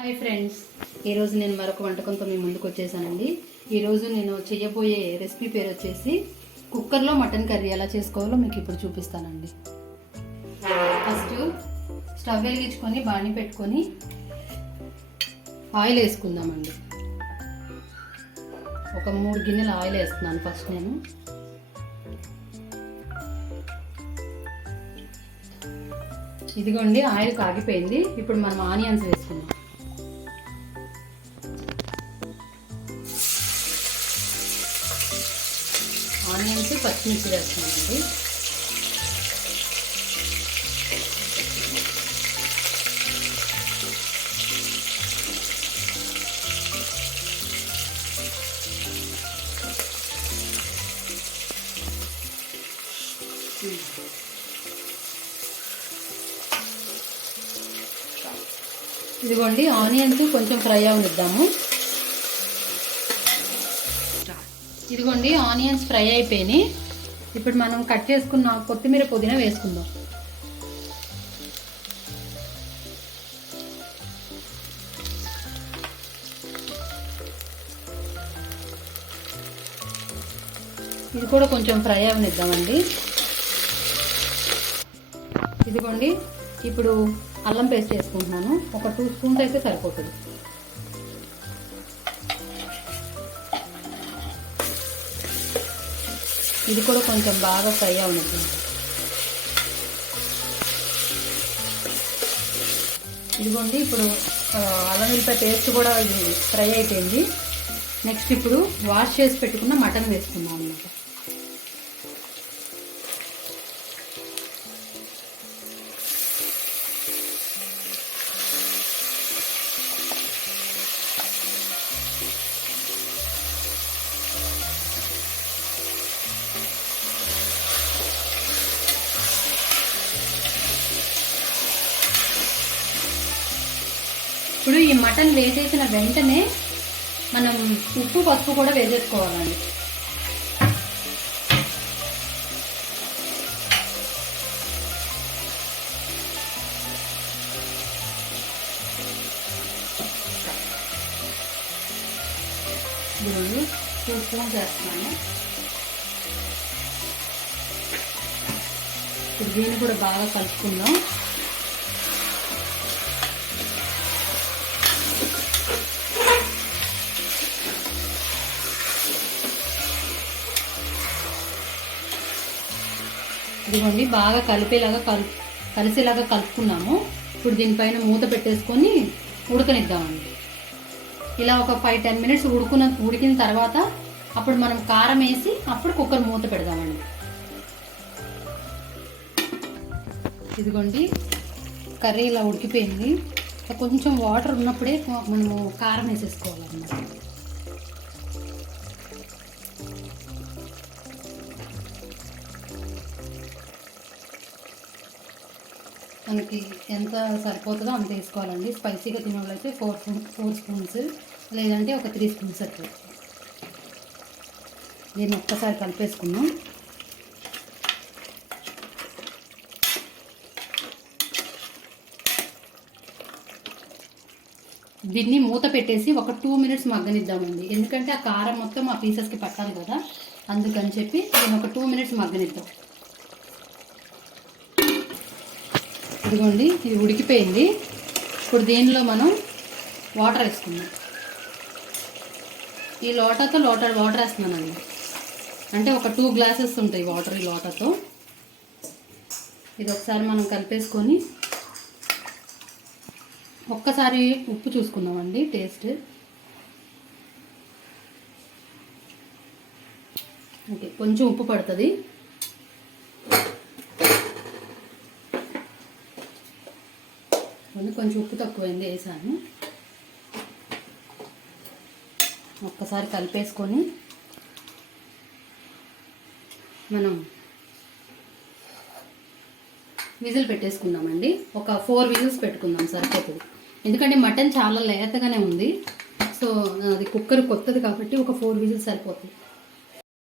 Hi friends, ఈరోజు నేను మరొక వంటకంతో మీ ముందుకు వచ్చేసానండి. ఈరోజు నేను చేయబోయే రెసిపీ పేరు వచ్చేసి కుక్కర్లో మటన్ కర్రీ ఎలా చేసుకోవాలో మీకు ఇప్పుడు చూపిస్తానండి. ఫస్ట్ స్టవ్ వెలిగించుకొని బాణీ పెట్టుకొని ఆయిల్ వేసుకుందామండి. ఒక 3 గిన్నెలు ఆయిల్ వేస్తున్నాను ఫస్ట్ నేను. ఇదిగోండి, ఆయిల్ కాగిపోయింది. ఇప్పుడు మనం ఆనియన్స్ వేసుకుందాం. ఆనియన్స్, పచ్చిమిర్చి వేస్తున్నామండి. ఇదిగోండి, ఆనియన్స్ కొంచెం ఫ్రై అవనిద్దాము. ఇదిగోండి, ఆనియన్స్ ఫ్రై అయిపోయినాయి. ఇప్పుడు మనం కట్ చేసుకున్న కొత్తిమీర, పుదీనా వేసుకుందాం. ఇది కూడా కొంచెం ఫ్రై అవనిద్దామండి. ఇదిగోండి, ఇప్పుడు అల్లం పేస్ట్ వేసుకుంటున్నాను. ఒక 2 స్పూన్స్ అయితే సరిపోతుంది. ఇది కూడా కొంచెం బాగా ఫ్రై అవనిద్దాం. ఇదిగోండి, ఇప్పుడు అల్లం వెల్లిపాయ పేస్ట్ కూడా ఇది ఫ్రై అయిపోయింది. నెక్స్ట్ ఇప్పుడు వాష్ చేసి పెట్టుకున్న మటన్ వేసుకుందాం అన్నమాట. ఇప్పుడు ఈ మటన్ వేసేసిన వెంటనే మనం ఉప్పు, పసుపు కూడా వేసేసుకోవాలండి. ఇప్పుడు 2 స్పూన్స్ వేస్తున్నాను. ఇప్పుడు దీన్ని కూడా బాగా కలుపుకుందాం. ఇదిగోండి, బాగా కలిసేలాగా కలుపుకున్నాము. ఇప్పుడు దీనిపైన మూత పెట్టేసుకొని ఉడకనిద్దామండి. ఇలా ఒక 5-10 మినిట్స్ ఉడికిన తర్వాత అప్పుడు మనం కారం వేసి అప్పుడు కుక్కర్ మూత పెడదామండి. ఇదిగోండి, కర్రీ ఇలా ఉడికిపోయింది. కొంచెం వాటర్ ఉన్నప్పుడే మనము కారం వేసేసుకోవాలన్నమాట. మనకి ఎంత సరిపోతుందో అంత వేసుకోవాలండి. స్పైసీగా తినవాళ్ళైతే 4 స్పూన్స్, లేదంటే ఒక 3 స్పూన్స్ అట్లా. దీన్ని ఒక్కసారి కలిపేసుకుందాం. దీన్ని మూత పెట్టేసి ఒక 2 మినిట్స్ మగ్గనిద్దామండి. ఎందుకంటే ఆ కారం మొత్తం ఆ పీసెస్కి పట్టాలి కదా, అందుకని చెప్పి దీన్ని ఒక 2 మినిట్స్ మగ్గనిద్దాం. ఇదిగోండి, ఇది ఉడికిపోయింది. ఇప్పుడు దీనిలో మనం వాటర్ వేసుకుందాం. ఈ లోటాతో వాటర్ వేస్తున్నానండి. అంటే ఒక 2 గ్లాసెస్ ఉంటాయి వాటర్ ఈ లోటాతో. ఇది ఒకసారి మనం కలిపేసుకొని ఒక్కసారి ఉప్పు చూసుకుందామండి టేస్ట్. ఓకే, కొంచెం ఉప్పు పడుతుంది. కొంచెం ఉప్పు తక్కువైంది, వేసాను. ఒక్కసారి కలిపేసుకొని మనం విజిల్ పెట్టేసుకుందామండి. ఒక 4 విజిల్స్ పెట్టుకుందాం, సరిపోతుంది. ఎందుకంటే మటన్ చాలా లేతగానే ఉంది. సో అది కుక్కర్ కొత్తది కాబట్టి ఒక 4 విజిల్స్ సరిపోతుంది.